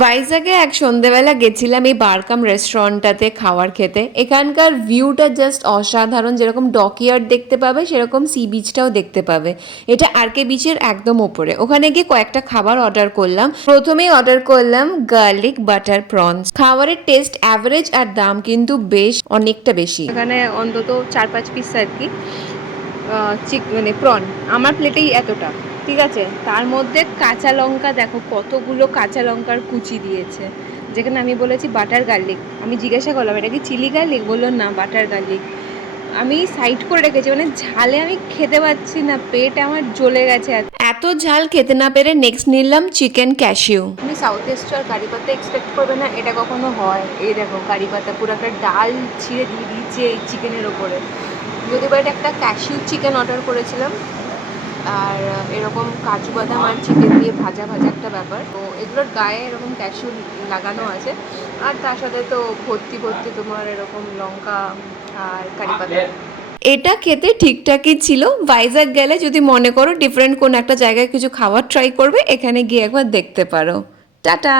ভাইজ্যাগে এক সন্ধেবেলা গেছিলাম এই বারকাম রেস্টুরেন্টটাতে খাবার খেতে। এখানকার ভিউটা জাস্ট অসাধারণ, যেরকম ডকইয়ার্ড দেখতে পাবে সেরকম সি বিচটাও দেখতে পাবে। এটা আরকে বিচের একদম ওপরে। ওখানে গিয়ে কয়েকটা খাবার অর্ডার করলাম। প্রথমেই অর্ডার করলাম গার্লিক বাটার প্রনস। খাবারের টেস্ট অ্যাভারেজ আর দাম কিন্তু বেশ অনেকটা বেশি। এখানে অন্তত 4-5 পিস আর কি মানে প্রন। আমার প্লেটেই এতটা, ঠিক আছে। তার মধ্যে কাঁচা লঙ্কা দেখো, কতগুলো কাঁচা লঙ্কার কুচি দিয়েছে, যেখানে আমি বলেছি বাটার গার্লিক। আমি জিজ্ঞাসা করলাম এটা কি চিলি গার্লিক, বললো না বাটার গার্লিক। আমি সাইড করে রেখেছি, মানে ঝালে আমি খেতে পাচ্ছি না, পেট আমার জ্বলে গেছে। এত ঝাল খেতে না পেরে নেক্সট নিলাম চিকেন ক্যাশিউ। তুমি সাউথ ইস্ট আর কারি পাতা এক্সপেক্ট করবে না এটা কখনো হয়। এই দেখো কারি পাতা পুরো একটা ডাল ছিঁড়ে দিয়ে দিয়েছে এই চিকেনের ওপরে। যদি বা এটা একটা ক্যাশিউ চিকেন অর্ডার করেছিলাম, আর এরকম কাজু বাদাম আর চিকেন দিয়ে ভাজা ভাজা একটা ব্যাপার। তো এগুলোর গায়ে এরকম ক্যাশিউ লাগানো আছে, আর তার সাথে তো ভর্তি ভর্তি তোমার এরকম লঙ্কা আর কারি পাতা। এটা খেতে ঠিকঠাকই ছিল। ভাইজ্যাগ গেলে যদি মনে করো ডিফারেন্ট কোন একটা জায়গায় কিছু খাবার ট্রাই করবে, এখানে গিয়ে একবার দেখতে পারো। টাটা।